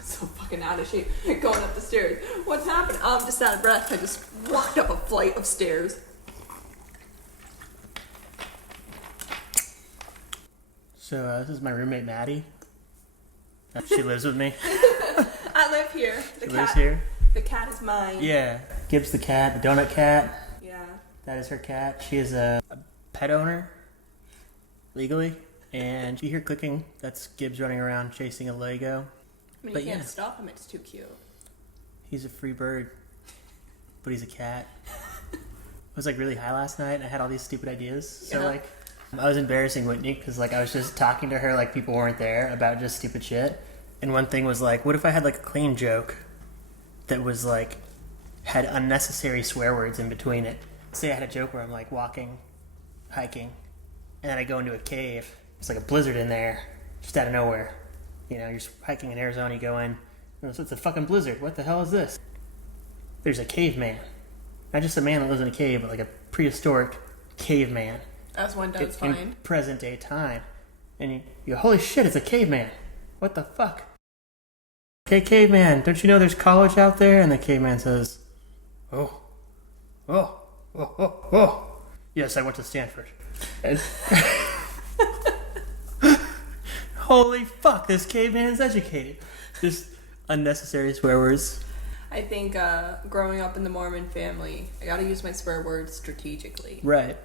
So fucking out of shape. Going up the stairs. What's happened? I'm just out of breath. I just walked up a flight of stairs. So this is my roommate Maddie. She lives with me. I live here. She lives here. The cat is mine. Yeah. Gibbs the cat, the donut cat. Yeah. That is her cat. She is a pet owner, legally. And you hear clicking. That's Gibbs running around chasing a Lego. I mean, you can't stop him. It's too cute. He's a free bird, but he's a cat. I was like really high last night and I had all these stupid ideas. So like, I was embarrassing Whitney because like I was just talking to her like people weren't there about just stupid shit. And one thing was like, what if I had like a clean joke that was like, had unnecessary swear words in between it? Say I had a joke where I'm like walking, hiking, and then I go into a cave. It's like a blizzard in there, just out of nowhere. You know, you're hiking in Arizona, you go in, and it's a fucking blizzard. What the hell is this? There's a caveman. Not just a man that lives in a cave, but like a prehistoric caveman. As one does find. In present day time. And you go, holy shit, it's a caveman. What the fuck? Okay, caveman, don't you know there's college out there? And the caveman says, oh. Yes, I went to Stanford. And holy fuck, this caveman's educated. Just unnecessary swear words. I think growing up in the Mormon family, I gotta use my swear words strategically. Right.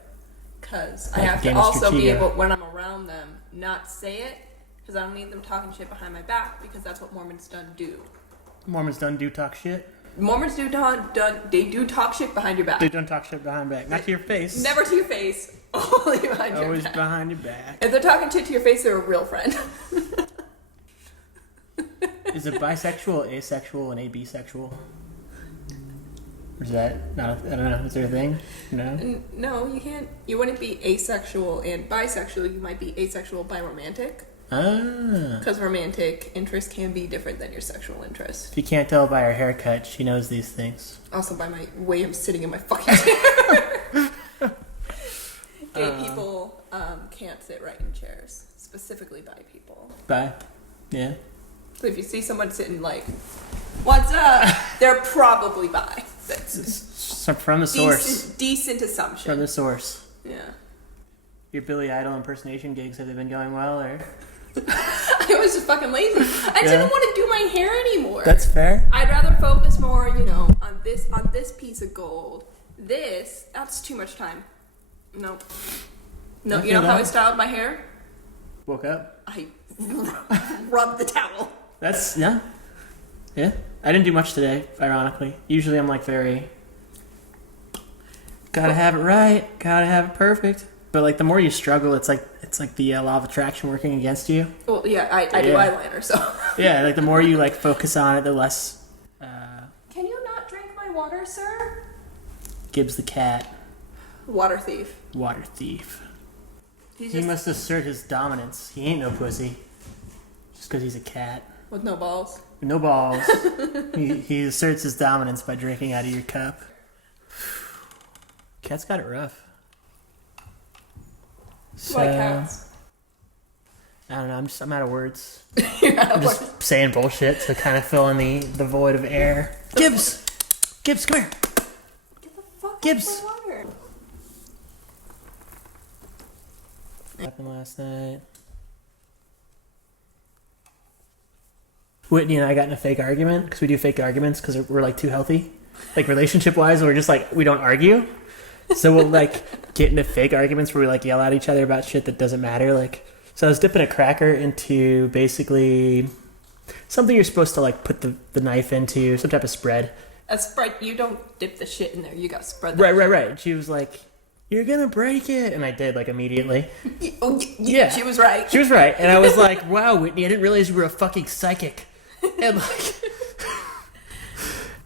Because I have to also be able, when I'm around them, not say it. Because I don't need them talking shit behind my back. Because that's what Mormons do. Mormons do talk shit? Mormons do talk shit behind your back. They don't talk shit behind your back. Not to your face. Never to your face. Only behind your back. Always behind your back. If they're talking shit to your face, they're a real friend. Is it bisexual, asexual, and abisexual? Or is that not I don't know. Is there a thing? No? No, you can't. You wouldn't be asexual and bisexual. You might be asexual biromantic. Ah. Because romantic interest can be different than your sexual interest. If you can't tell by her haircut, she knows these things. Also by my way I'm sitting in my fucking chair. Gay people can't sit right in chairs. Specifically bi people. Bi? Yeah. So if you see someone sitting like, what's up? They're probably bi. That's from the source. Decent assumption. From the source. Yeah. Your Billy Idol impersonation gigs, have they been going well, or? I was just fucking lazy. I didn't want to do my hair anymore. That's fair. I'd rather focus more, on this piece of gold. That's too much time. No, you know how I styled my hair? Woke up. I rubbed the towel. That's yeah. I didn't do much today, ironically. Usually I'm like very gotta have it right, gotta have it perfect. But like the more you struggle, it's like the law of attraction working against you. Well, yeah, I do eyeliner, so. Yeah, like the more you like focus on it, the less. Can you not drink my water, sir? Gibbs the cat. Water thief. Water thief. He must assert his dominance. He ain't no pussy. Just because he's a cat. With no balls. No balls. he asserts his dominance by drinking out of your cup. Cat's got it rough. So, Why cats? I don't know. I'm out of words. You're out of I'm just words. saying bullshit to kind of fill in the void of air. Gibbs, come here. Get the fuck Gibbs. out of my water. What happened last night? Whitney and I got in a fake argument because we do fake arguments because we're like too healthy, like relationship wise. We're just like we don't argue. So we'll like get into fake arguments where we like yell at each other about shit that doesn't matter. Like, so I was dipping a cracker into basically something you're supposed to like put the knife into, some type of spread. A spread, you don't dip the shit in there. You got to spread that. Right. And she was like, "You're gonna break it," and I did like immediately. Yeah, she was right. She was right, and I was like, "Wow, Whitney, I didn't realize you were a fucking psychic." And like.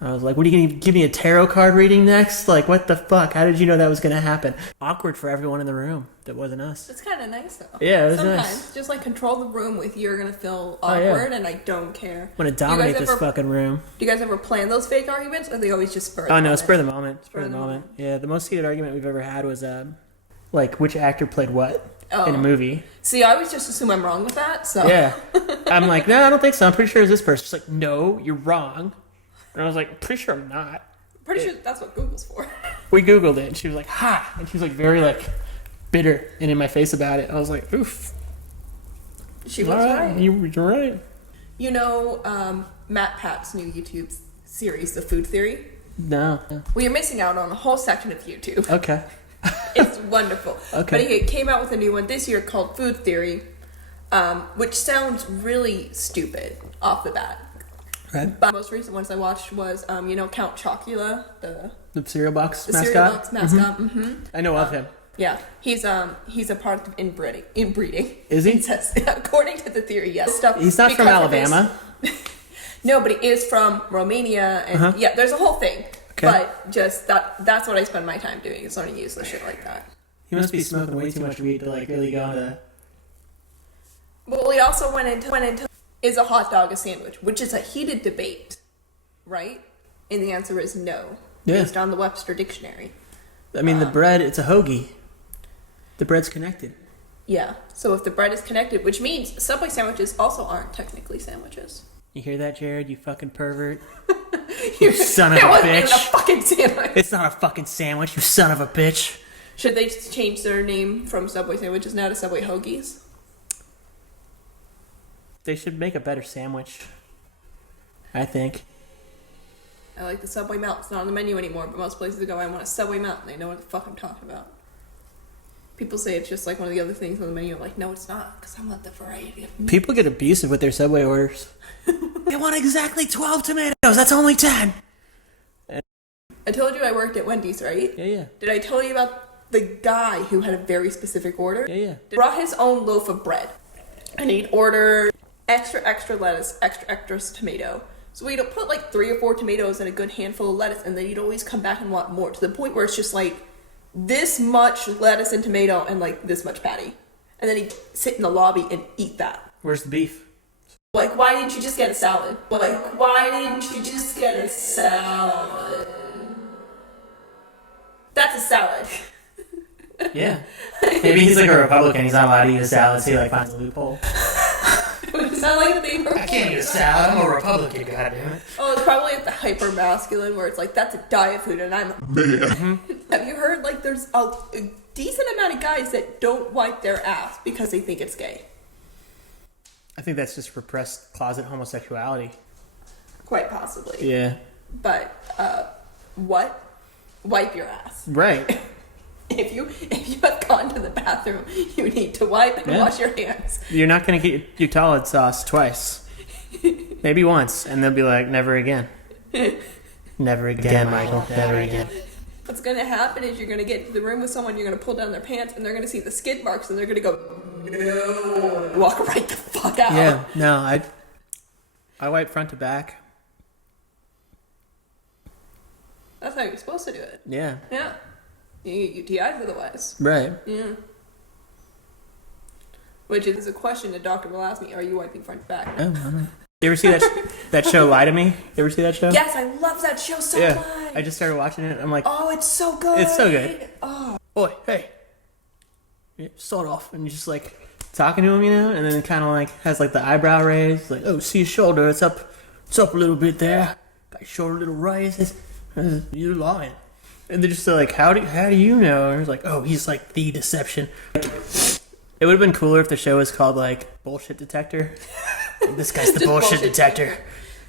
I was like, what are you going to give me a tarot card reading next? Like, what the fuck? How did you know that was going to happen? Awkward for everyone in the room. That wasn't us. It's kind of nice, though. Yeah, it was Sometimes, nice. just like control the room with you're going to feel awkward and I don't care. I'm going to dominate this fucking room. Do you guys ever plan those fake arguments or are they always just spur? Oh, no, spur of the moment. Spur of the moment. Yeah, the most heated argument we've ever had was, like, which actor played what? in a movie. See, I always just assume I'm wrong with that, so... Yeah. I'm like, no, I don't think so. I'm pretty sure it's this person. She's like, no, you're wrong. And I was like, pretty sure I'm not. Pretty sure that's what Google's for. We Googled it, and she was like, ha! And she was like very, like, bitter and in my face about it. I was like, oof. She was right. You're right. You know Matt Pat's new YouTube series, The Food Theory? No. Well, you're missing out on a whole section of YouTube. Okay. It's wonderful. Okay. But he came out with a new one this year called Food Theory, which sounds really stupid off the bat. Right. But the most recent ones I watched was, Count Chocula, the cereal box mascot? Cereal box mascot. Mm-hmm. I know of him. Yeah, he's a product of inbreeding. Is he? It says, according to the theory, yes. He's not from Alabama. No, but he is from Romania, and yeah, there's a whole thing. Okay. But just that's what I spend my time doing, is learning useless shit like that. He must be smoking way too much weed to like really go into. Well, we also went into is a hot dog a sandwich, which is a heated debate, right? And the answer is no, based on the Webster Dictionary. I mean, the bread, it's a hoagie. The bread's connected. Yeah, so if the bread is connected, which means Subway sandwiches also aren't technically sandwiches. You hear that, Jared? You fucking pervert. You son of a bitch. It wasn't even a fucking sandwich. It's not a fucking sandwich, you son of a bitch. Should they change their name from Subway sandwiches now to Subway hoagies? They should make a better sandwich. I think. I like the Subway Melt. It's not on the menu anymore, but most places go, I want a Subway Melt, and they know what the fuck I'm talking about. People say it's just like one of the other things on the menu. I'm like, no, it's not, because I want the variety of meat. People get abusive with their Subway orders. They want exactly 12 tomatoes. That's only 10. I told you I worked at Wendy's, right? Yeah. Did I tell you about the guy who had a very specific order? Yeah. He brought his own loaf of bread, and he'd order extra lettuce, extra tomato. So he'd put like 3 or 4 tomatoes and a good handful of lettuce, and then he'd always come back and want more, to the point where it's just like this much lettuce and tomato and like this much patty. And then he'd sit in the lobby and eat that. Where's the beef? Like, why didn't you just get a salad? Like, why didn't you just get a salad? That's a salad. Yeah. Maybe he's like a Republican. He's not allowed to eat a salad, so he like finds a loophole. Does that like they were? I can't eat a salad. I'm a Republican, goddammit. Oh, it's probably like the hyper masculine where it's like, that's a diet food and I'm a man. Have you heard like there's a decent amount of guys that don't wipe their ass because they think it's gay? I think that's just repressed closet homosexuality. Quite possibly. Yeah. But what? Wipe your ass. Right. If you have gone to the bathroom, you need to wipe and wash your hands. You're not going to get your toilet sauce twice. Maybe once, and they'll be like, never again. Never again, Michael. Never again. What's going to happen is you're going to get into the room with someone, you're going to pull down their pants, and they're going to see the skid marks, and they're going to go, no, and walk right the fuck out. Yeah, no, I wipe front to back. That's how you're supposed to do it. Yeah. Yeah. You get UTIs otherwise. Right. Yeah. Which is a question a doctor will ask me, are you wiping front to back? Oh, I don't know. You ever see that show, Lie to Me? You ever see that show? Yes, I love that show so much. I just started watching it. I'm like, oh, it's so good. It's so good. Oh. Boy, hey. You start off and just like talking to him, and then kind of like has like the eyebrow raised, like, oh, see your shoulder, it's up a little bit there. Got your shoulder a little raised. You're lying. And they're just like, how do you know? And it's like, oh, he's like the deception. It would have been cooler if the show was called like Bullshit Detector. This guy's the bullshit detector.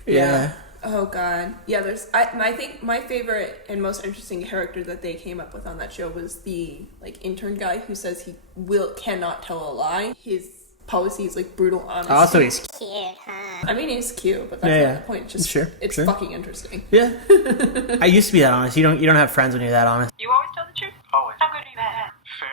Yeah. Oh god. Yeah. I think my favorite and most interesting character that they came up with on that show was the like intern guy who says he cannot tell a lie. His policy is like brutal honesty. Also, he's cute, huh? I mean, he's cute, but that's not the point. It's just it's fucking interesting. Yeah. I used to be that honest. You don't have friends when you're that honest. You always tell the truth. Always. How good are you at? Fair.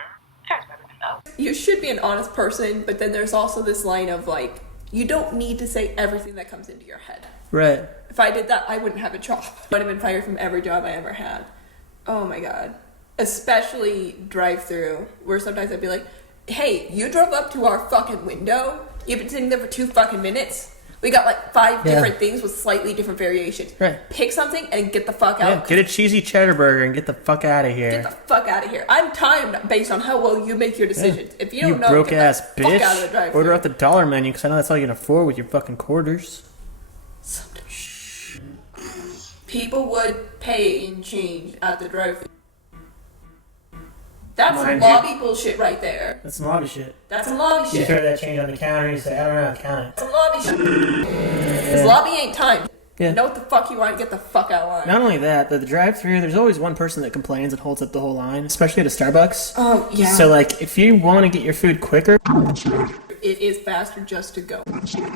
Fair's better than no. You should be an honest person, but then there's also this line of like, you don't need to say everything that comes into your head. Right. If I did that, I wouldn't have a job. I would have been fired from every job I ever had. Oh my god. Especially drive-through, where sometimes I'd be like, hey, you drove up to our fucking window? You've been sitting there for 2 fucking minutes? We got like 5 different things with slightly different variations. Right. Pick something and get the fuck out. Yeah, get a cheesy cheddar burger and get the fuck out of here. Get the fuck out of here. I'm timed based on how well you make your decisions. If you don't know, broke get ass the bitch. fuck out of the drive-thru. Order off the dollar menu because I know that's all you can afford with your fucking quarters. People would pay in change at the drive-thru. That's some Mind lobby bullshit right there. That's some lobby shit. That's some lobby You shit. throw that change on the counter and you say, I don't know how to count it. That's some lobby shit. This lobby ain't timed. Yeah. Know what the fuck you want, get the fuck out of line. Not only that, the drive-thru, there's always one person that complains and holds up the whole line, especially at a Starbucks. Oh, yeah. So, like, if you want to get your food quicker... It is faster just to go.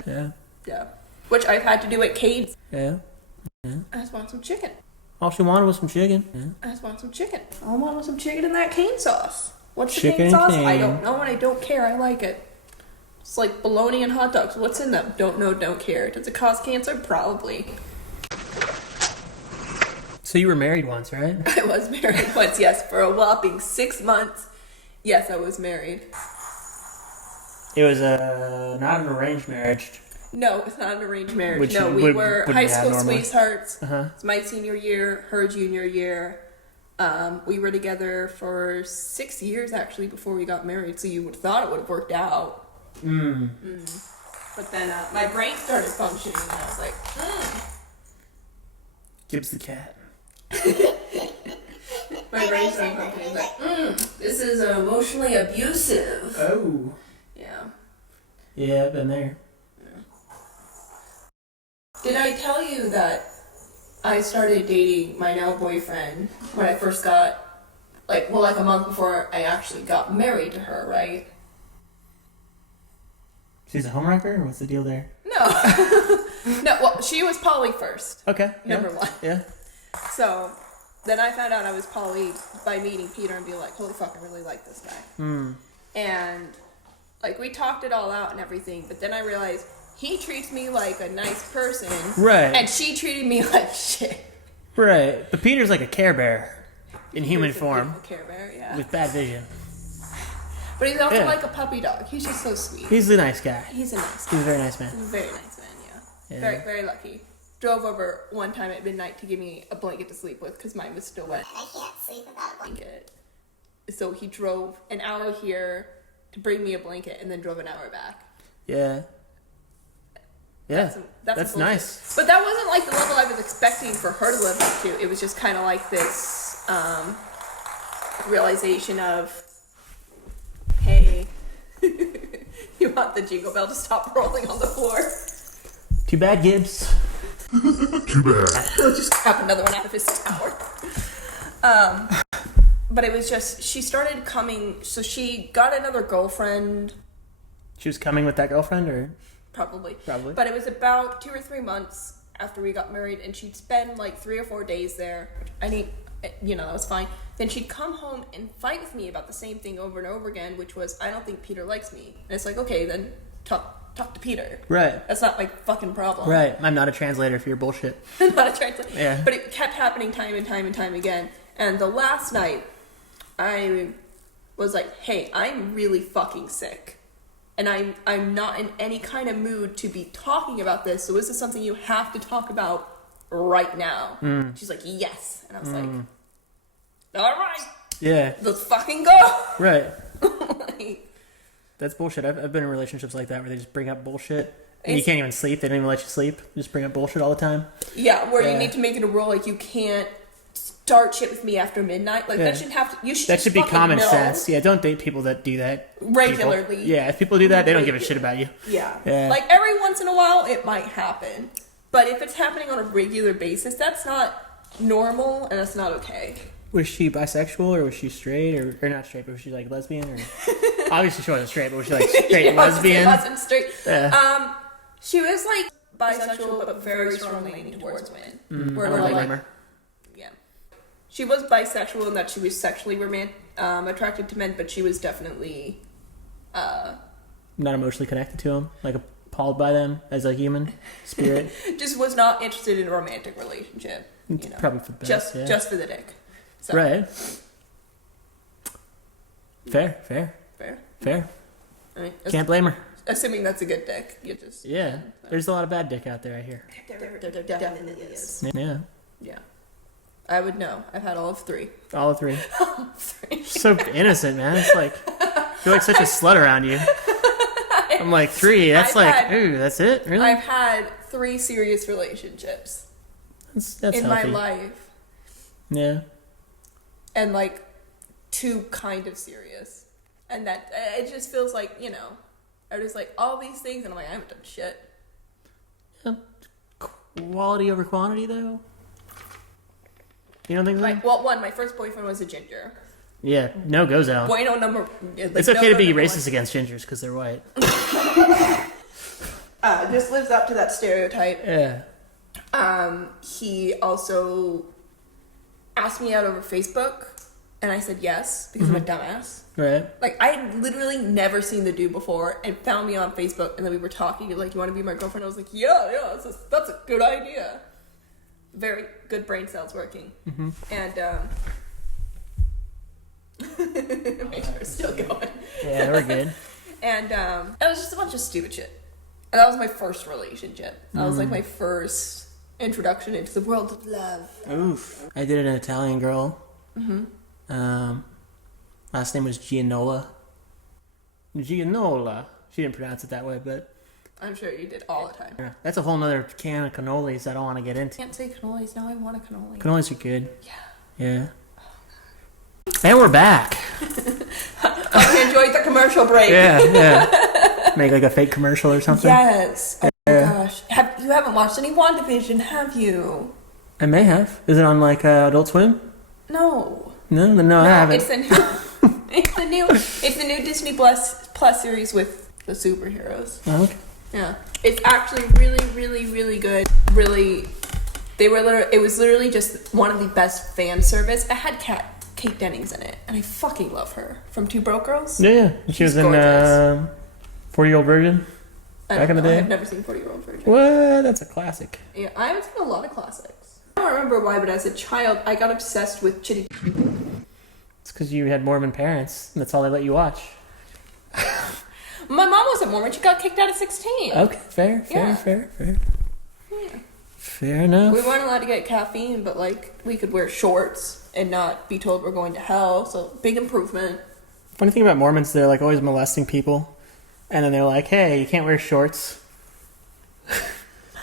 Yeah. Yeah. Which I've had to do at Cade's. Yeah. I just want some chicken. All she wanted was some chicken. Yeah. I just want some chicken. All I want was some chicken and that cane sauce. What's the Chicken cane sauce? cane. I don't know and I don't care. I like it. It's like bologna and hot dogs. What's in them? Don't know, don't care. Does it cause cancer? Probably. So you were married once, right? I was married once, yes. For a whopping 6 months. Yes, I was married. It was not an arranged marriage. No, it's not an arranged marriage. Which no, we would- were wouldn't high have school normally. sweethearts. Uh-huh. It's my senior year, her junior year. We were together for 6 years actually before we got married, so you would have thought it would have worked out. But then my brain started functioning and I was like, Gibbs the cat. My brain started functioning like, this is emotionally abusive. Oh. Yeah. Yeah, I've been there. Did I tell you that I started dating my now boyfriend when I first got, like a month before I actually got married to her, right? She's a homewrecker, or what's the deal there? No. No, well, she was poly first. Okay. Number one. Yeah. So, then I found out I was poly by meeting Peter and being like, holy fuck, I really like this guy. And, like, we talked it all out and everything, but then I realized he treats me like a nice person. Right. And she treated me like shit. Right. But Peter's like a Care Bear in human He's a form beautiful Care Bear, yeah. with bad vision. But he's also Yeah. like a puppy dog. He's just so sweet. He's a nice guy. He's a nice guy. He's a very nice man. He's a very nice man, yeah. Yeah. Very, very lucky. Drove over one time at midnight to give me a blanket to sleep with because mine was still wet. I can't sleep without a blanket. So he drove an hour here to bring me a blanket and then drove an hour back. Yeah. Yeah. That's That's nice. But that wasn't like the level I was expecting for her to live up to. It was just kind of like this realization of, hey, you want the jingle bell to stop rolling on the floor? Too bad, Gibbs. Too bad. He'll just grab another one out of his tower. But it was just, she started coming, so she got another girlfriend. She was coming with that girlfriend, or? Probably. Probably. But it was about 2 or 3 months after we got married, and she'd spend like 3 or 4 days there. I think, that was fine. Then she'd come home and fight with me about the same thing over and over again, which was, I don't think Peter likes me. And it's like, okay, then talk to Peter. Right. That's not my fucking problem. Right. I'm not a translator for your bullshit. I'm not a translator. Yeah. But it kept happening time and time and time again. And the last night, I was like, hey, I'm really fucking sick. And I'm not in any kind of mood to be talking about this, so this is something you have to talk about right now. She's like, yes. And I was like, all right, Yeah. let's fucking go. Right. Like, That's bullshit. I've been in relationships like that where they just bring up bullshit. And you It's- can't even sleep. They don't even let you sleep. They just bring up bullshit all the time. yeah, where Yeah. you need to make it a rule, like you can't start shit with me after midnight. Like Yeah. that shouldn't have to, you should That just should be fucking common know. sense. Yeah, don't date people that do that. Regularly. People. Yeah, if people do that, they don't give a shit about you. Yeah. Yeah. Like every once in a while it might happen. But if it's happening on a regular basis, that's not normal and that's not okay. Was she bisexual or was she straight or not straight, but was she like lesbian or? Obviously she wasn't straight, but was she like straight Yeah, lesbian? She wasn't straight. Yeah. She was like bisexual but very strongly leaning towards women. Where I we're don't like, blame her. yeah. She was bisexual in that she was sexually attracted to men, but she was definitely Not emotionally connected to them, like appalled by them as a human spirit. just was not interested in a romantic relationship. You know. Probably for the best. Just for the dick. So, Right. Fair. Fair. Fair. I mean, Can't blame her. Assuming that's a good dick. You just... Yeah. There's a lot of bad dick out there, I hear. There definitely is. Yeah. Yeah. I would know. I've had all of 3. All of 3. All of 3. So innocent, man. It's like, you're like such a slut around you. I'm like, 3. That's ooh, that's it? Really? I've had 3 serious relationships. That's in healthy. my life. Yeah. And like 2 kind of serious. And that, it just feels like, you know, I was like, all these things, and I'm like, I haven't done shit. Yeah. Quality over quantity, though? You don't think so? Like, well, my first boyfriend was a ginger. Yeah, no goes out. Bueno number... Like, it's okay to be racist against gingers because they're white. Just lives up to that stereotype. Yeah. He also asked me out over Facebook, and I said yes, because I'm a dumbass. Right. Like, I had literally never seen the dude before, and found me on Facebook, and then we were talking, like, you want to be my girlfriend? I was like, yeah, that's a good idea. Very good brain cells working. Mm-hmm. And, make sure it's still going. Yeah, we're good. And, it was just a bunch of stupid shit. And that was my first relationship. That was, like, my first introduction into the world of love. Oof. I dated an Italian girl. Mm-hmm. Last name was Gianola. Gianola. She didn't pronounce it that way, but... I'm sure you did all the time. Yeah, that's a whole nother can of cannolis I don't want to get into. I can't say cannolis. Now I want a cannoli. Cannolis are good. Yeah. Yeah. And we're back. I enjoyed the commercial break. Yeah. Make like a fake commercial or something. Yes. Oh my gosh. You haven't watched any WandaVision, have you? I may have. Is it on like Adult Swim? No. No, I haven't. It's the new Disney Plus series with the superheroes. Oh, okay. Yeah. It's actually really, really, really good. Really, it was literally just one of the best fan service. It had Kate Dennings in it, and I fucking love her from Two Broke Girls. Yeah. She was in 40-Year-Old Virgin back in the day. I've never seen 40-Year-Old Virgin. What? That's a classic. Yeah, I haven't seen a lot of classics. I don't remember why, but as a child, I got obsessed with Chitty. It's because you had Mormon parents, and that's all they let you watch. My mom wasn't Mormon. She got kicked out at 16. Okay, fair. Yeah. Fair enough. We weren't allowed to get caffeine, but like we could wear shorts and not be told we're going to hell. So big improvement. Funny thing about Mormons, they're like always molesting people, and then they're like, "Hey, you can't wear shorts."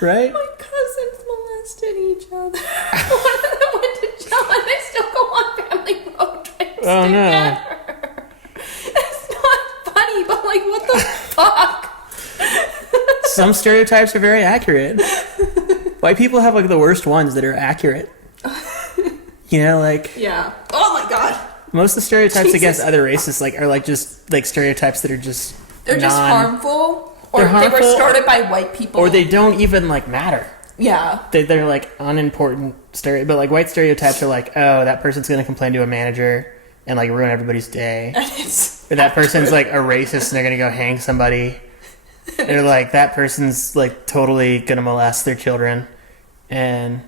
Right? My cousins molested each other. One of them went to jail, and they still go on family road trips Oh, together. no. It's not funny, but like, what the fuck? Some stereotypes are very accurate. White people have like the worst ones that are accurate. You know, like Yeah. Oh my god. most of the stereotypes Jesus. against other races like are like just like stereotypes that are just They're just harmful, or They're they were harmful, started by white people, or they don't even like matter. Yeah. They're like unimportant but like white stereotypes are like, oh, that person's gonna complain to a manager and like ruin everybody's day. And it's Or that person's like a racist and they're gonna go hang somebody. They're like, that person's like totally gonna molest their children. And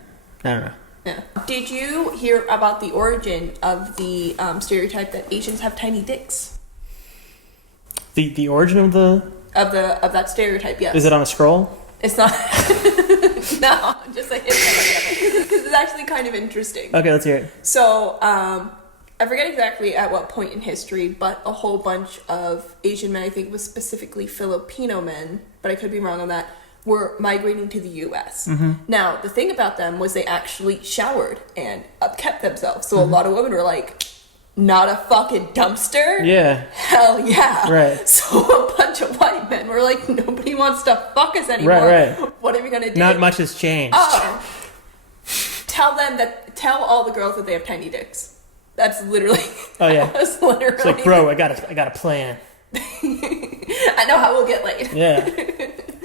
I don't know. Yeah. Did you hear about the origin of the stereotype that Asians have tiny dicks? The origin of that stereotype, yes. is it on a scroll? It's not. No, just like because it's actually kind of interesting. Okay, let's hear it. So, I forget exactly at what point in history, but a whole bunch of Asian men, I think it was specifically Filipino men, but I could be wrong on that, were migrating to the U.S. Mm-hmm. Now, the thing about them was they actually showered and upkept themselves. So a lot of women were like, not a fucking dumpster? Yeah. Hell yeah. Right. So a bunch of white men were like, nobody wants to fuck us anymore. Right. What are we going to do? Not much has changed. Oh. Tell all the girls that they have tiny dicks. That's literally. Oh, yeah. That was literally. It's like, bro, I got a plan. I know how we'll get laid. Yeah.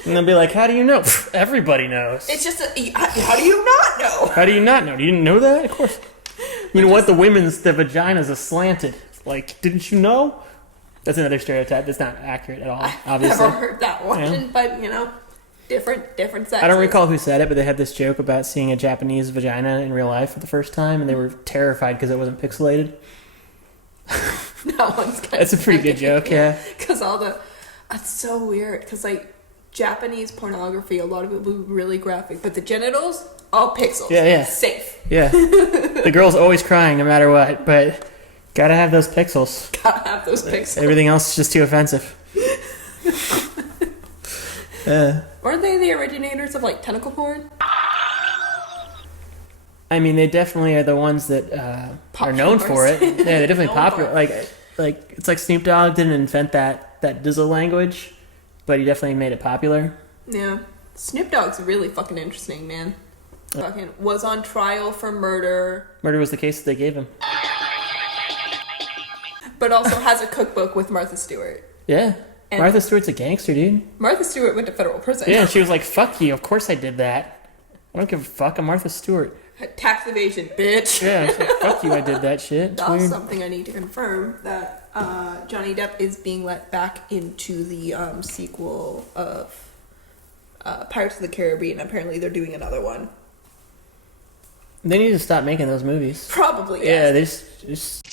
And they'll be like, how do you know? Everybody knows. It's just how do you not know? How do you not know? You didn't know that? Of course. You know what? The vagina's slanted. Like, didn't you know? That's another stereotype that's not accurate at all, obviously. Never heard that one, Yeah. but different sexes. I don't recall who said it, but they had this joke about seeing a Japanese vagina in real life for the first time, and they were terrified because it wasn't pixelated. That one's kind That's a pretty good joke, yeah. Because all the That's so weird because like Japanese pornography, a lot of it will be really graphic, but the genitals, all pixels. Yeah. Safe. Yeah. The girl's always crying no matter what, but gotta have those pixels. Gotta have those pixels. Everything else is just too offensive. Weren't they the originators of like tentacle porn? I mean, they definitely are the ones that are known for it. Yeah, they're definitely popular. Like it's like Snoop Dogg didn't invent that Dizzle language, but he definitely made it popular. Yeah. Snoop Dogg's really fucking interesting, man. Fucking was on trial for murder. Murder was the case that they gave him. But also has a cookbook with Martha Stewart. Yeah. And Martha Stewart's a gangster, dude. Martha Stewart went to federal prison. Yeah, and she was like, fuck you, of course I did that. I don't give a fuck, I'm Martha Stewart. Tax evasion, bitch. Yeah, she's like, fuck you, I did that shit. It's That's weird. something I need to confirm, that Johnny Depp is being let back into the sequel of Pirates of the Caribbean. Apparently they're doing another one. They need to stop making those movies. Probably, Yeah, yes. they just...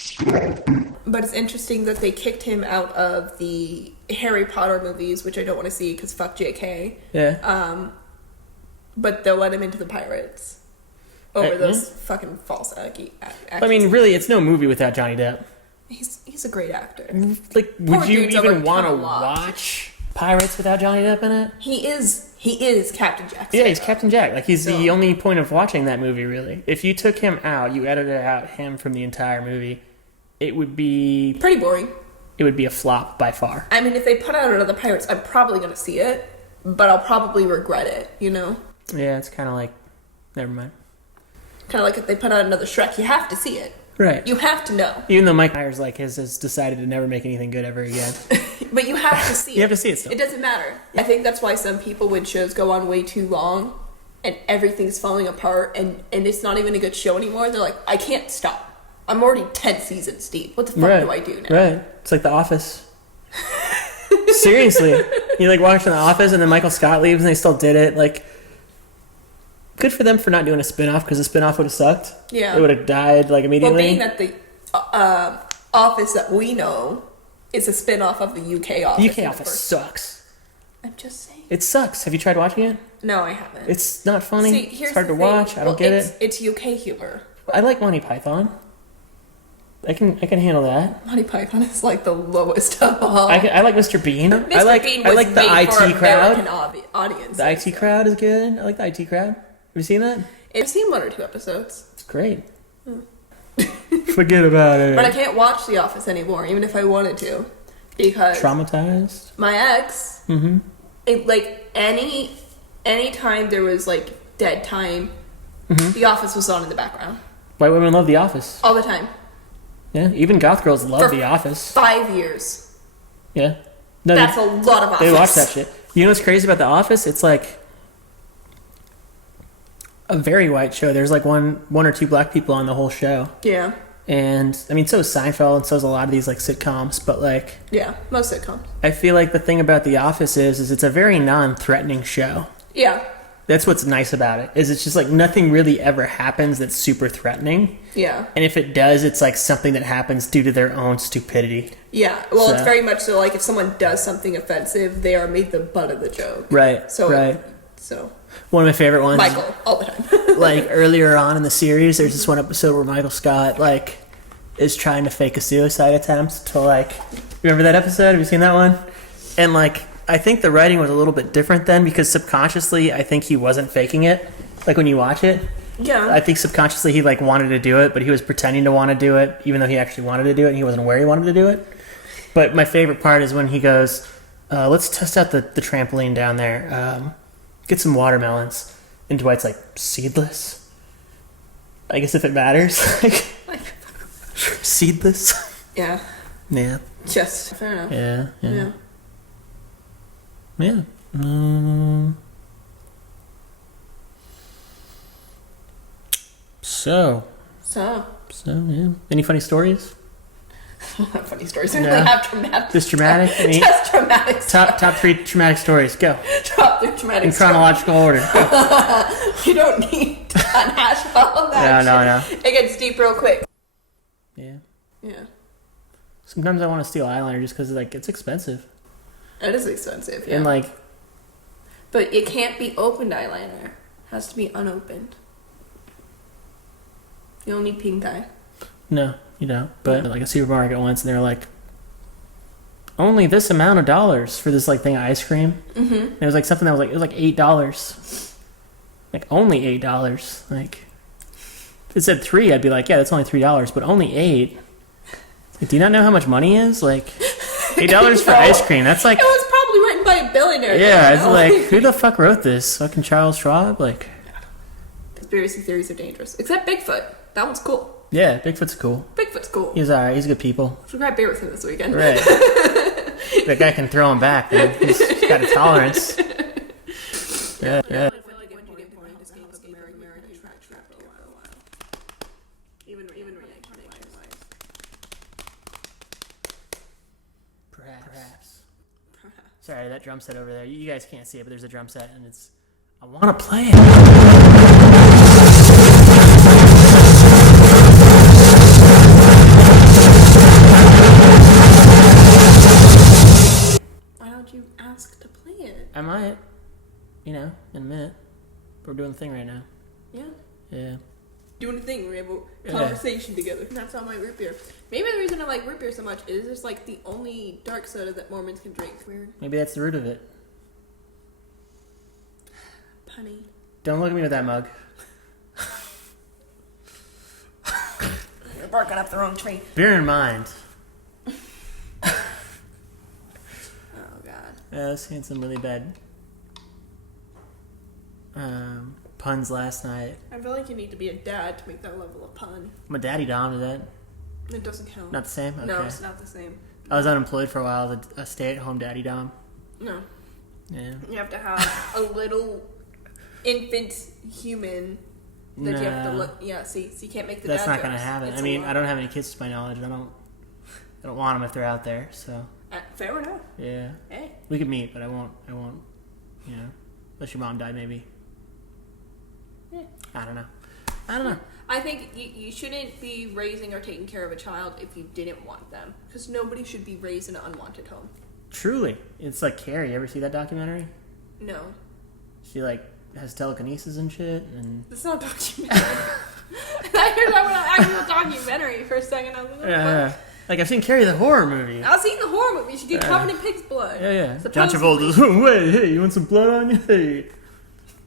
But it's interesting that they kicked him out of the Harry Potter movies, which I don't want to see because fuck JK. Yeah. But they'll let him into the Pirates over those fucking false accusations. I mean, really, it's no movie without Johnny Depp. He's a great actor. Like, Poor would you dude's even overcome want to a lot. watch Pirates without Johnny Depp in it? He is Captain Jack. Yeah, he's Captain Jack. Like, he's So- the only point of watching that movie, really. If you took him out, you edited out him from the entire movie, it would be Pretty boring. a flop by far. I mean, if they put out another Pirates, I'm probably going to see it, but I'll probably regret it, you know? Yeah, it's kind of like, never mind. Kind of like if they put out another Shrek, you have to see it. Right. You have to know. Even though Mike Myers has decided to never make anything good ever again. But you have to see it. You have to see it still. It doesn't matter. I think that's why some people, when shows go on way too long and everything's falling apart and it's not even a good show anymore, they're like, I can't stop. I'm already 10 seasons deep. What the fuck do I do now? Right. It's like The Office. Seriously. You like watching The Office and then Michael Scott leaves and they still did it. Like, good for them for not doing a spinoff because the spinoff would have sucked. Yeah. It would have died like Well, immediately. being that the Office that we know is a spin-off of the UK Office. The UK Office sucks. I'm just saying. It sucks. Have you tried watching it? No, I haven't. It's not funny. See, It's here's hard the to thing. watch. I don't get it. It's UK humor. I like Monty Python. I can handle that. Monty Python is like the lowest of all. I like Mr. Bean. Mr. I like Bean I was like the made for IT crowd. American audience. The IT crowd is good. I like the IT crowd. Have you seen that? I've seen 1 or 2 episodes, It's great. Forget about it. but I can't watch The Office anymore, even if I wanted to, because Traumatized. my ex, it, like any time there was like dead time, The Office was on in the background White women love The Office. all the time Yeah, even goth girls love For The Office. 5 years. Yeah, no, That's a lot of Office. they watch that shit. You know what's crazy about The Office? It's like a very white show. There's like one or two black people on the whole show, Yeah, and I mean, so is Seinfeld, and so is a lot of these like sitcoms. But like, yeah, most sitcoms. I feel like the thing about The Office is it's a very non-threatening show. Yeah, That's what's nice about it. Is it's just like nothing really ever happens that's super threatening. yeah, And if it does, it's like something that happens due to their own stupidity. yeah. Well, it's So- very much so. Like if someone does something offensive, they are made the butt of the joke. Right. So, right. So One of my favorite ones. Michael all the time. Like earlier on in the series, there's this one episode where Michael Scott like is trying to fake a suicide attempt to like. Remember that episode? Have you seen that one? And like, I think the writing was a little bit different then because subconsciously, I think he wasn't faking it. Like when you watch it, Yeah. I think subconsciously he like wanted to do it, but he was pretending to want to do it, even though he actually wanted to do it, and he wasn't aware he wanted to do it. But my favorite part is when he goes, "Let's test out the trampoline down there. Get some watermelons." And Dwight's like, "Seedless? I guess if it matters, like seedless." Yeah. Yeah, Just fair enough. yeah, yeah, Yeah. yeah. So yeah. Any funny stories? Funny stories. I No. really have dramatic. Just dramatic? Any- Just dramatic. Top 3 traumatic stories. Go Top the dramatic. in chronological order. Go. You don't need to unhash all of that. No. shit. It gets deep real quick. Yeah. Yeah. Sometimes I want to steal eyeliner just because like it's expensive. It is expensive, yeah. And like, but it can't be opened eyeliner. It has to be unopened. You don't need pink eye. no, you don't. But like a supermarket once, and they were like, only this amount of dollars for this like thing of ice cream. Mm-hmm. And it was like something that was like, it was like $8. Like only $8. Like if it said 3, I'd be like, yeah, that's only $3, but only 8. Like, do you not know how much money is? Like $8 for ice cream. That's like, It was probably written by a billionaire. yeah, you it's know? like, who the fuck wrote this? Fucking Charles Schwab? Like, Conspiracy theories are dangerous. Except Bigfoot. That one's cool. yeah, Bigfoot's cool. Bigfoot's cool. He's alright. He's good people. Should grab beer with him this weekend. Right. That guy can throw him back, man. He's got a tolerance. Yeah, yeah. Perhaps. Sorry, that drum set over there. You guys can't see it, but there's a drum set, and it's. I want to play it. Why don't you ask to play it? I might. You know, in a minute. We're doing the thing right now. Yeah. Yeah. Doing a thing. We have a Yeah. conversation together. That's all my root beer. Maybe the reason I like root beer so much is it's like the only dark soda that Mormons can drink. Weird. Maybe that's the root of it. Punny. Don't look at me with that mug. You're barking up the wrong tree. Bear in mind. Oh, God. I was seeing some really bad puns last night. I feel like you need to be a dad to make that level of pun. I'm a daddy dom, is that It doesn't count. not the same? Okay. No, it's not the same. I was unemployed for a while, a stay-at-home daddy dom. No. Yeah. You have to have a little infant human that you have to No. look. Yeah, see, so you can't make the That's dad not gonna jokes. happen. It's I a mean, lot. I don't have any kids to my knowledge. I don't want them if they're out there. So Fair enough. yeah, Hey. we could meet, but I won't. You know, unless your mom died, maybe. Yeah. I don't know. I think you shouldn't be raising or taking care of a child if you didn't want them. Because nobody should be raised in an unwanted home. Truly, it's like Carrie. You ever see that documentary? No. She like has telekinesis and shit, and That's not a documentary. I heard that when I actual documentary for a second. I was like, what the yeah. fuck? Like I've seen Carrie the horror movie. I've seen the horror movie. She get covered in pig's blood. Yeah. John Supposedly. Travolta's. Wait, hey, you want some blood on you? Hey,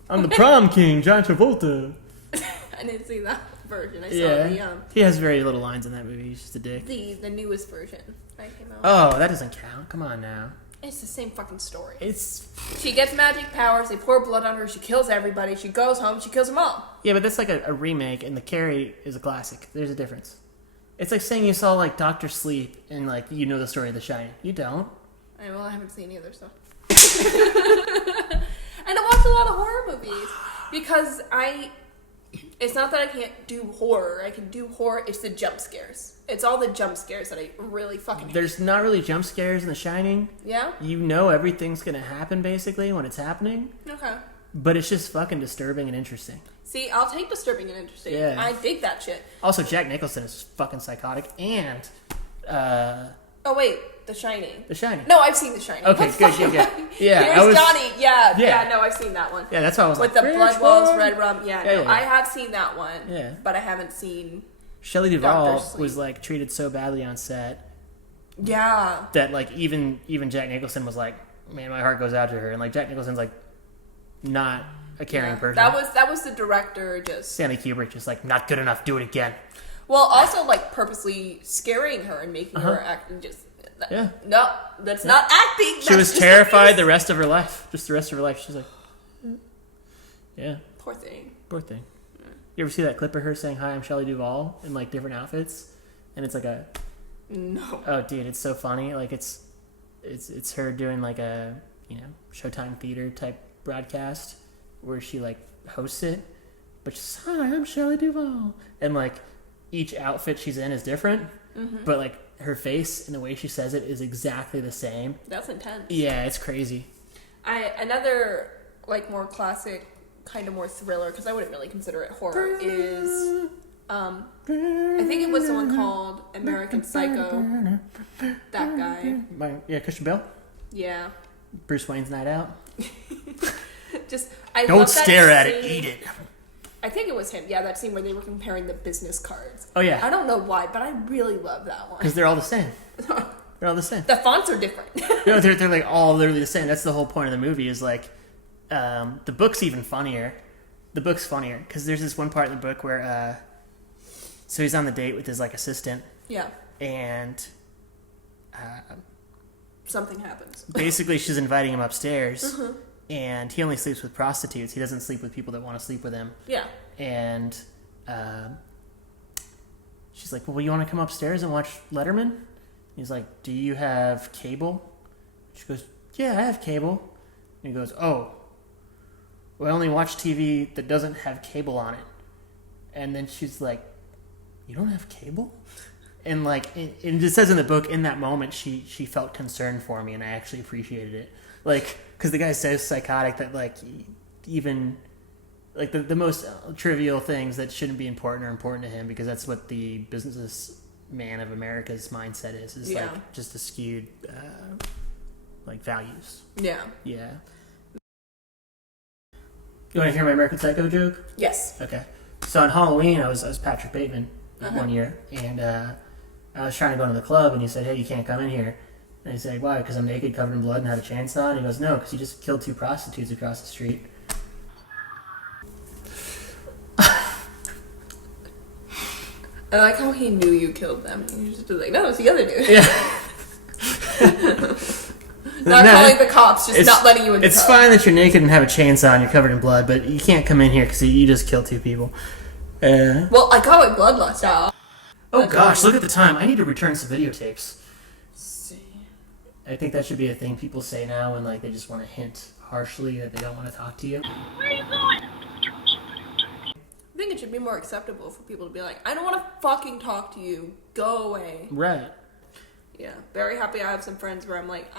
I'm the prom king, John Travolta. I didn't see that version. I Yeah, saw he has very little lines in that movie. He's just a dick. the newest version that came out. Oh, that doesn't count. Come on now. It's the same fucking story. It's She gets magic powers. They pour blood on her. She kills everybody. She goes home. She kills them all. yeah, but that's like a remake, and the Carrie is a classic. There's a difference. It's like saying you saw like Doctor Sleep and like you know the story of The Shining. You don't. I haven't seen any other stuff. And I watch a lot of horror movies because it's not that I can't do horror. I can do horror. It's the jump scares. It's all the jump scares that I really fucking hate. There's not really jump scares in The Shining. Yeah? You know everything's gonna happen basically when it's happening, Okay. but it's just fucking disturbing and interesting. See, I'll take disturbing and interesting. Yeah. I dig that shit. Also, Jack Nicholson is fucking psychotic, and Oh, wait. The Shining. The Shining. No, I've seen The Shining. Okay, What the good, fuck good, am good. I- Yeah, Here's I was- Johnny. Yeah, Yeah. no, I've seen that one. Yeah, that's why I was With like, the "Rich blood walls, one." red rum. Yeah, Yeah, no, yeah. I have seen that one. Yeah. But I haven't seen... Shelley Dr. Duvall Sleep. was like treated so badly on set Yeah. that like even Jack Nicholson was like, man, my heart goes out to her, and like Jack Nicholson's like not a caring Yeah. person. That was the director just... Stanley Kubrick just like not good enough, do it again. Well, also, like, purposely scaring her and making her act and just... Yeah. No, that's not acting. She was terrified the rest of her life. Just the rest of her life. She's like, yeah, Poor thing. poor thing. You ever see that clip of her saying, "Hi, I'm Shelley Duvall" in like different outfits, and it's like a No. oh, dude, it's so funny. Like it's her doing like a Showtime theater type broadcast where she like hosts it, but she's "Hi, I'm Shelley Duvall," and like each outfit she's in is different, but like her face and the way she says it is exactly the same. That's intense. Yeah, it's crazy. Another, like, more classic, kind of more thriller, because I wouldn't really consider it horror, is... I think it was the one called American Psycho. That guy. Yeah, Christian Bale. Yeah. Bruce Wayne's night out. I Don't love that stare at it, scene. eat it. I think it was him. Yeah, that scene where they were comparing the business cards. Oh, yeah. I don't know why, but I really love that one. Because they're all the same. They're all the same. The fonts are different. No, they're like all literally the same. That's the whole point of the movie is like, the book's even funnier. The book's funnier because there's this one part in the book where, so he's on the date with his like assistant. Yeah. And Something happens. basically she's inviting him upstairs. And he only sleeps with prostitutes. He doesn't sleep with people that want to sleep with him. Yeah. And she's like, well, you want to come upstairs and watch Letterman? He's like, do you have cable? She goes, yeah, I have cable. And he goes, oh, well, I only watch TV that doesn't have cable on it. And then she's like, you don't have cable? And like, it says in the book, in that moment, she felt concerned for me, and I actually appreciated it. Like, because the guy's so psychotic that like, even like the most trivial things that shouldn't be important are important to him because that's what the businessman of America's mindset is like just a skewed like values. Yeah. Yeah. You want to hear my American Psycho joke? Yes. Okay. So on Halloween, I was Patrick Bateman one year, and I was trying to go into the club, and he said, hey, you can't come in here. And I said, why? Because I'm naked, covered in blood, and had a chainsaw? And he goes, no, because you just killed 2 prostitutes across the street. I like how he knew you killed them. And he just was like, no, it's the other dude. Yeah. Not calling the cops, just not letting you in the It's pub. fine that you're naked and have a chainsaw and you're covered in blood, but you can't come in here because you just killed 2 people. Well, I got my bloodlust out. Oh gosh, look at the time. I need to return some videotapes. I think that should be a thing people say now when like they just want to hint harshly that they don't want to talk to you. Where are you going? I think it should be more acceptable for people to be like, I don't want to fucking talk to you. Go away. Right. Yeah. Very happy I have some friends where I'm like,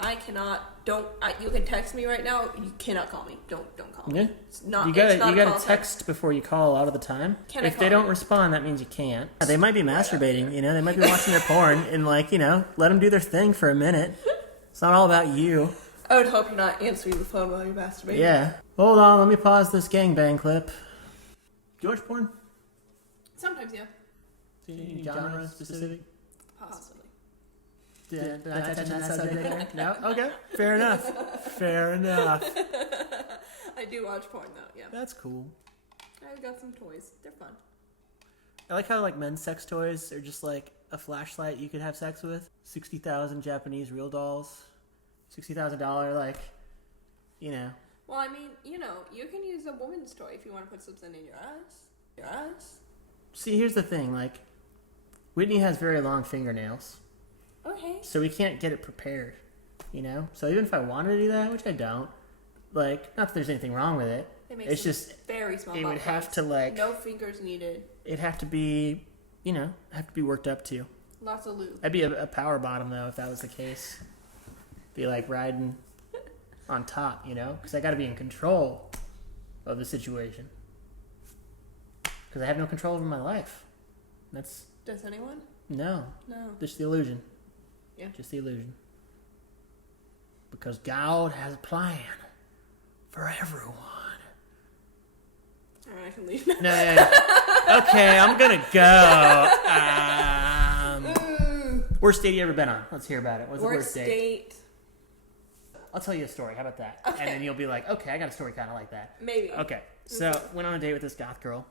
you can text me right now. You cannot call me. Don't call me. Yeah. It's not, You it's not a gotta call sign. text before you call a lot of the time. Can I If they call don't you? respond, that means you can't. They might be masturbating, you know. They might be watching their porn, and like, you know, let them do their thing for a minute. It's not all about you. I would hope you're not answering the phone while you're masturbating. Yeah. Hold on, let me pause this gangbang clip. Do you watch porn? Sometimes, yeah. Any genre specific? Possibly. Did I touch on that subject there? No? Okay. Fair enough. Fair enough. I do watch porn though, yeah. That's cool. I've got some toys. They're fun. I like how like men's sex toys are just like a flashlight you could have sex with. 60,000 Japanese real dolls. $60,000 like, you know. Well, I mean, you know, you can use a woman's toy if you want to put something in your ass. Your ass? See, here's the thing, like, Whitney has very long fingernails, Okay. so we can't get it prepared, you know? So even if I wanted to do that, which I don't, like, not that there's anything wrong with it, It makes it's them just, very small. it would butt have plugs. to, like, No fingers needed. it'd have to be, you know, have to be worked up to. Lots of lube. I'd be a power bottom, though, if that was the case. Be, like, riding on top, you know? Because I gotta be in control of the situation. Because I have no control over my life. That's, Does anyone? no. No. Just the illusion. Yeah. Just the illusion. Because God has a plan for everyone. Alright, I can leave now. No. Okay, I'm gonna go. Worst date you ever been on? Let's hear about it. What's the worst date? I'll tell you a story. How about that? Okay. And then you'll be like, okay, I got a story kind of like that. Maybe. Okay. So went on a date with this goth girl,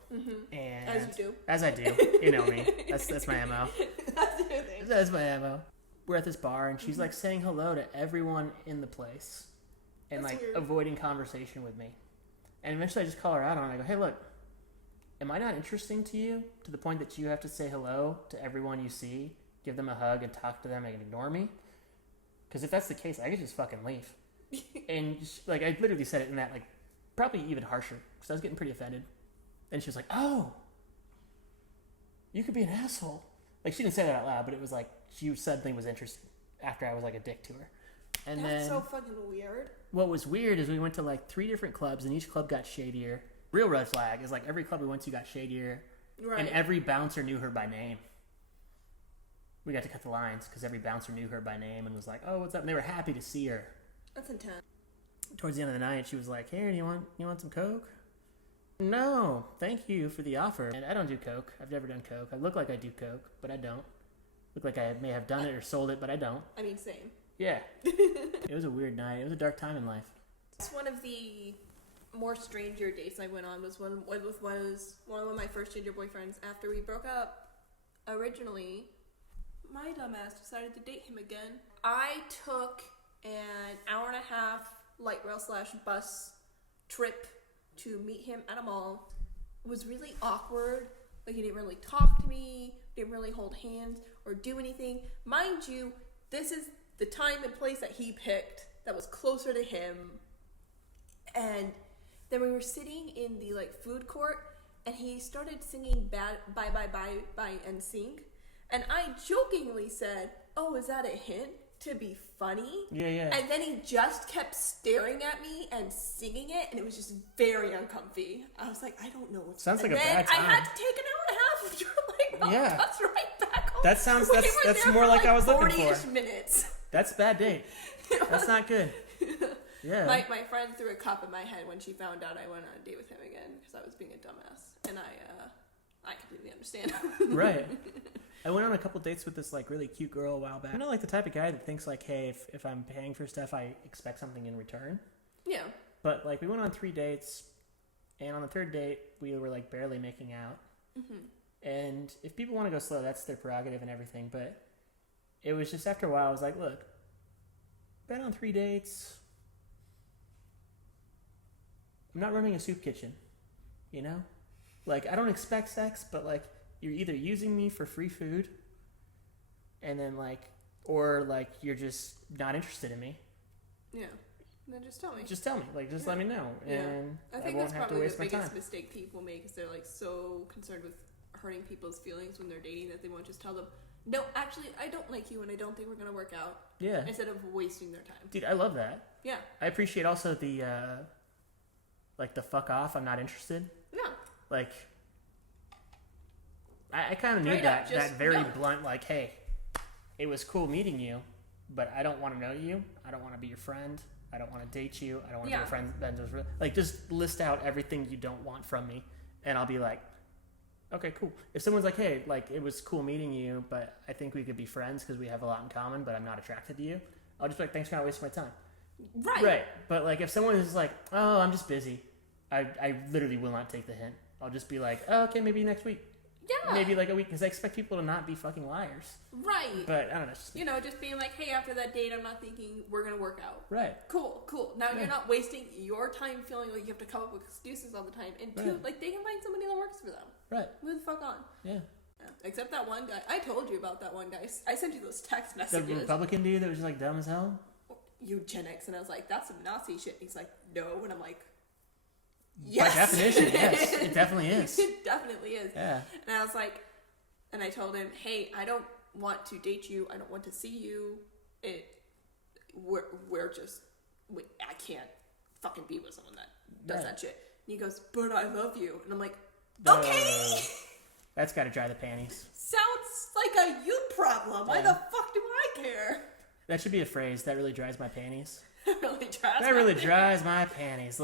and As you do. As I do, you know me. That's my mo. That's your thing. That's my mo. We're at this bar, and she's like saying hello to everyone in the place, and That's like weird. avoiding conversation with me. And eventually, I just call her out on it. I go, "Hey, look, am I not interesting to you to the point that you have to say hello to everyone you see, give them a hug, and talk to them and ignore me? Because if that's the case, I could just fucking leave." And like, I literally said it in that like probably even harsher because I was getting pretty offended. And she was like, "Oh, you could be an asshole." Like, she didn't say that out loud, but it was like she suddenly was interested after I was like a dick to her. And That's then so fucking weird. what was weird is we went to like 3 different clubs, and each club got shadier. Real red flag is like every club we went to got shadier, Right. and every bouncer knew her by name. We got to cut the lines because every bouncer knew her by name and was like, "Oh, what's up?" And they were happy to see her. That's intense. Towards the end of the night, she was like, "Hey, you want some Coke?" No, thank you for the offer. And I don't do Coke. I've never done Coke. I look like I do Coke, but I don't. Look like I may have done it or sold it, but I don't. I mean, same. Yeah. It was a weird night. It was a dark time in life. It's one of the more stranger dates I went on was one of my first ginger boyfriends. After we broke up, originally, my dumbass decided to date him again. I took an hour and a half light rail / bus trip to meet him at a mall. It was really awkward. Like, he didn't really talk to me, didn't really hold hands or do anything. Mind you, this is the time and place that he picked that was closer to him. And then we were sitting in the food court, and he started singing Bye Bye Bye by NSYNC. And I jokingly said, "Oh, is that a hint to be funny?" Yeah. And then he just kept staring at me and singing it, and it was just very uncomfy. I was like, I don't know what's Sounds like a then bad time. I had to take an hour and a half of Yeah. bus right back home. That sounds- We that's- were that's there more for like I was looking 40-ish for. minutes. That's a bad date. That's not good. Yeah. My friend threw a cup in my head when she found out I went on a date with him again because I was being a dumbass, and I completely understand. Right. I went on a couple dates with this really cute girl a while back. I'm not the type of guy that thinks hey, if I'm paying for stuff, I expect something in return. Yeah. But we went on 3 dates, and on the third date we were barely making out. Mm-hmm. And if people want to go slow, that's their prerogative and everything. But it was just after a while, I was like, look, been on 3 dates. I'm not running a soup kitchen, you know? I don't expect sex, but you're either using me for free food, and then or you're just not interested in me. Yeah. Then just tell me. Just tell me. Just let me know, and I think won't that's have to probably waste the my biggest time. mistake people make is they're so concerned with hurting people's feelings when they're dating that they won't just tell them, "No, actually, I don't like you, and I don't think we're gonna work out." Yeah. Instead of wasting their time. Dude, I love that. Yeah. I appreciate also the the fuck off, I'm not interested. Yeah. I kind of need Straight up, that very no. blunt, hey, it was cool meeting you, but I don't want to know you. I don't want to be your friend. I don't want to date you. I don't want to be your friend. Just list out everything you don't want from me, and I'll be like, okay, cool. If someone's like, hey, it was cool meeting you, but I think we could be friends because we have a lot in common, but I'm not attracted to you, I'll just be like, thanks for not wasting my time. Right. But if someone is like, oh, I'm just busy, I literally will not take the hint. I'll just be like, oh, okay, maybe next week. Yeah. Maybe a week, because I expect people to not be fucking liars. Right. But I don't know. Just being like, hey, after that date, I'm not thinking we're going to work out. Right. Cool. Now you're not wasting your time feeling like you have to come up with excuses all the time. And two, they can find somebody that works for them. Right. Move the fuck on. Yeah. Except that one guy. I told you about that one guy. I sent you those text The messages. Republican dude that was just dumb as hell? Eugenics. And I was like, that's some Nazi shit. And he's like, no. And I'm like, yes. By definition, yes. It definitely is. It definitely is. Yeah. And I was like, and I told him, hey, I don't want to date you. I don't want to see you. I can't fucking be with someone that does that shit. And he goes, but I love you. And I'm like, okay. That's got to dry the panties. Sounds like a you problem. Why the fuck do I care? That should be a phrase. That really dries my panties. That really dries my panties.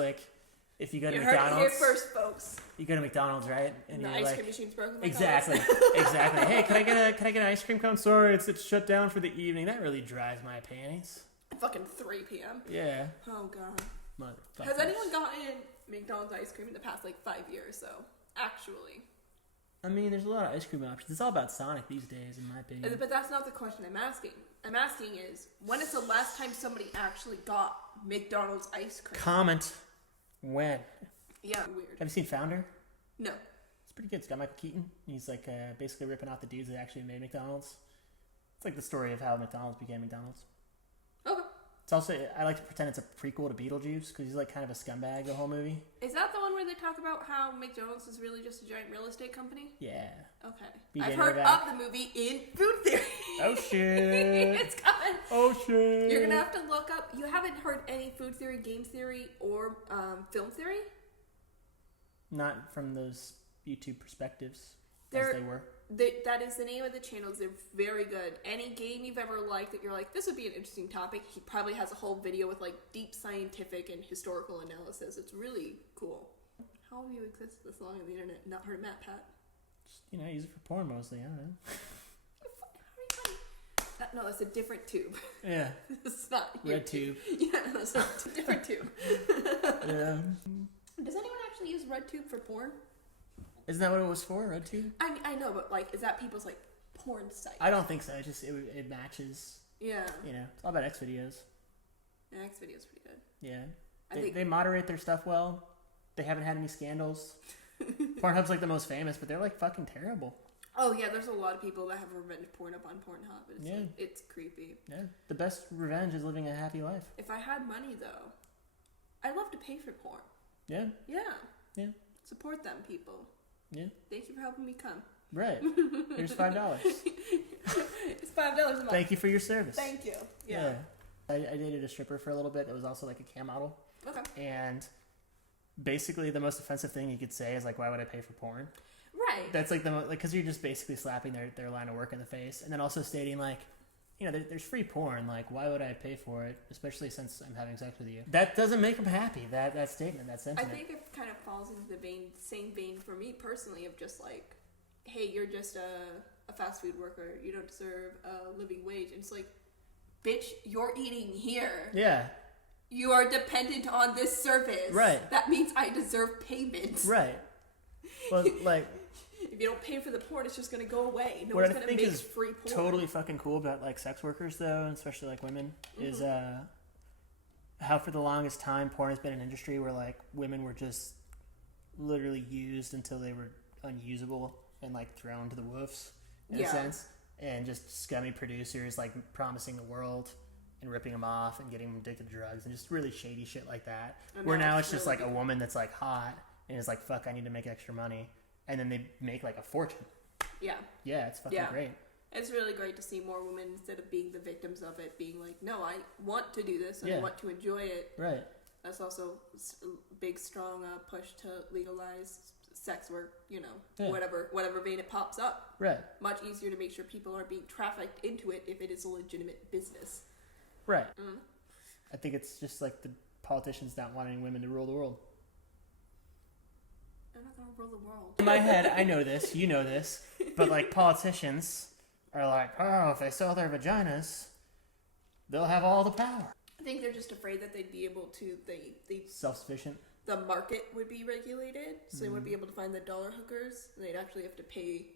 If you go to You McDonald's, heard it here first, folks. you go to McDonald's, right? And The you're ice cream machine's broken. exactly. Hey, can I get an ice cream cone? Sorry, it's shut down for the evening. That really dries my panties. Fucking 3 p.m. Yeah. Oh god. Motherfucker. Has anyone gotten McDonald's ice cream in the past 5 years? So actually. I mean, there's a lot of ice cream options. It's all about Sonic these days, in my opinion. But that's not the question I'm asking. I'm asking is, when is the last time somebody actually got McDonald's ice cream? Comment when. Yeah, weird. Have you seen Founder? No. It's pretty good. It's got Michael Keaton. He's basically ripping out the dudes that actually made McDonald's. It's the story of how McDonald's became McDonald's. Okay. It's also, I like to pretend it's a prequel to Beetlejuice because he's kind of a scumbag the whole movie. Is that the one where they talk about how McDonald's is really just a giant real estate company? Yeah. Okay. BJ I've heard Novak. of the movie in Food Theory. Oh shit. It's coming. Oh shit. You're gonna have to look up. You haven't heard any food theory, game theory, or film theory? Not from those YouTube perspectives, They're- as they were. That is the name of the channels. They're very good. Any game you've ever liked that you're like, this would be an interesting topic, he probably has a whole video with like deep scientific and historical analysis. It's really cool. How have you existed this long on the internet and not heard of Matt Pat? Just, I use it for porn mostly. I don't know. No, that's a different tube. Yeah. It's not Red tube. Yeah, that's a different tube. Yeah. Does anyone actually use RedTube for porn? Isn't that what it was for, RedTube? I know, but like, is that people's like porn site? I don't think so. It matches. Yeah. It's all about X videos. Yeah, X video's pretty good. Yeah. I think They moderate their stuff well. They haven't had any scandals. Pornhub's like the most famous, but they're like fucking terrible. Oh yeah, there's a lot of people that have revenge porn up on Pornhub. It's like, it's creepy. Yeah. The best revenge is living a happy life. If I had money though, I'd love to pay for porn. Yeah. Yeah. Yeah. Support them, people. Yeah. Thank you for helping me come. Right. Here's $5. It's $5 a month. Thank you for your service. Thank you. Yeah. I dated a stripper for a little bit that was also like a cam model. Okay. And basically the most offensive thing you could say is like, why would I pay for porn? Right. That's like the most, like, because you're just basically slapping their line of work in the face. And then also stating like, there's free porn. Like, why would I pay for it? Especially since I'm having sex with you. That doesn't make them happy. That statement, that sentiment. I think it kind of falls into the same vein for me personally of just like, hey, you're just a fast food worker. You don't deserve a living wage. And it's like, bitch, you're eating here. Yeah. You are dependent on this service. Right. That means I deserve payment. Right. Well, like, if you don't pay for the porn, it's just going to go away. No what one's I going to think make is free porn. totally fucking cool about like sex workers though, and especially like women, is how for the longest time porn has been an industry where like women were just literally used until they were unusable and like thrown to the wolves in a sense, and just scummy producers like promising the world and ripping them off and getting them addicted to drugs and just really shady shit like that. And where now it's it's just really like a woman that's like hot and is like, fuck, I need to make extra money, and then they make like a fortune. Yeah. Yeah, it's fucking great. It's really great to see more women, instead of being the victims of it, being like, no, I want to do this and I want to enjoy it. Right. That's also a big, strong push to legalize sex work, whatever vein it pops up. Right. Much easier to make sure people aren't being trafficked into it if it is a legitimate business. Right. I think it's just like the politicians not wanting women to rule the world. They're not going to rule the world. In my head, I know this, you know this, but like politicians are like, oh, if they sell their vaginas, they'll have all the power. I think they're just afraid that they'd be able to, Self-sufficient. The market would be regulated, so they wouldn't be able to find the dollar hookers. They'd actually have to pay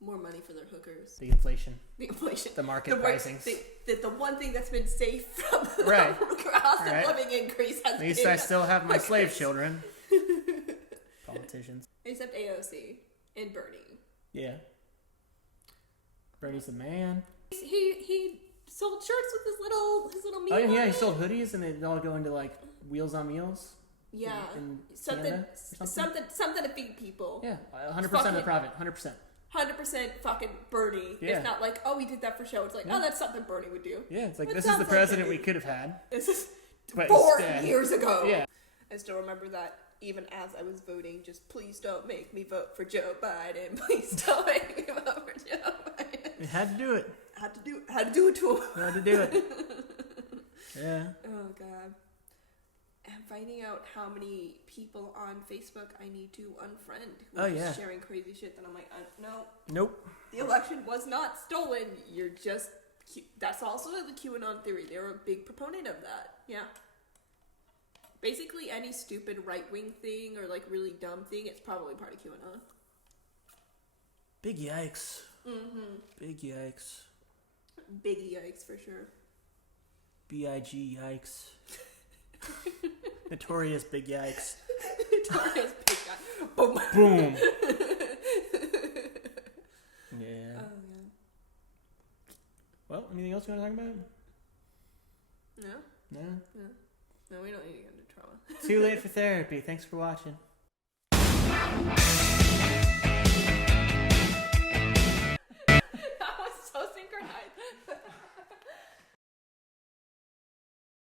more money for their hookers. The inflation. The market pricing. The one thing that's been safe from the cost of living increase has At least I still have my slave children. Politicians. Except AOC and Bernie. Yeah. Bernie's the man. He sold shirts with his little meal. Oh yeah, he sold hoodies and they all go into like Wheels on Meals. Yeah. In something Canada to feed people. Yeah, 100% of the profit. 100%. 100% fucking Bernie. Yeah. It's not like, oh, we did that for show. It's like, oh, that's something Bernie would do. Yeah, it's like, It this is the sounds president like we could have had. This is But 4 instead- years ago. Yeah. I still remember that even as I was voting, just please don't make me vote for Joe Biden. Please don't make me vote for Joe Biden. You had to do it. Had to do it to him. Had to do it. Yeah. Oh, God. I'm finding out how many people on Facebook I need to unfriend who are just sharing crazy shit that I'm like, no. Nope. The election was not stolen. You're just... That's also the QAnon theory. They were a big proponent of that. Yeah. Basically, any stupid right-wing thing or, like, really dumb thing, it's probably part of QAnon. Big yikes. Mm-hmm. Big yikes. Big yikes, for sure. B-I-G yikes. Notorious big yikes. Notorious big guy. Boom. Boom. Yeah. Oh, yeah. Well, anything else you want to talk about? No? No? No, we don't need to get into trauma. Too late for therapy. Thanks for watching.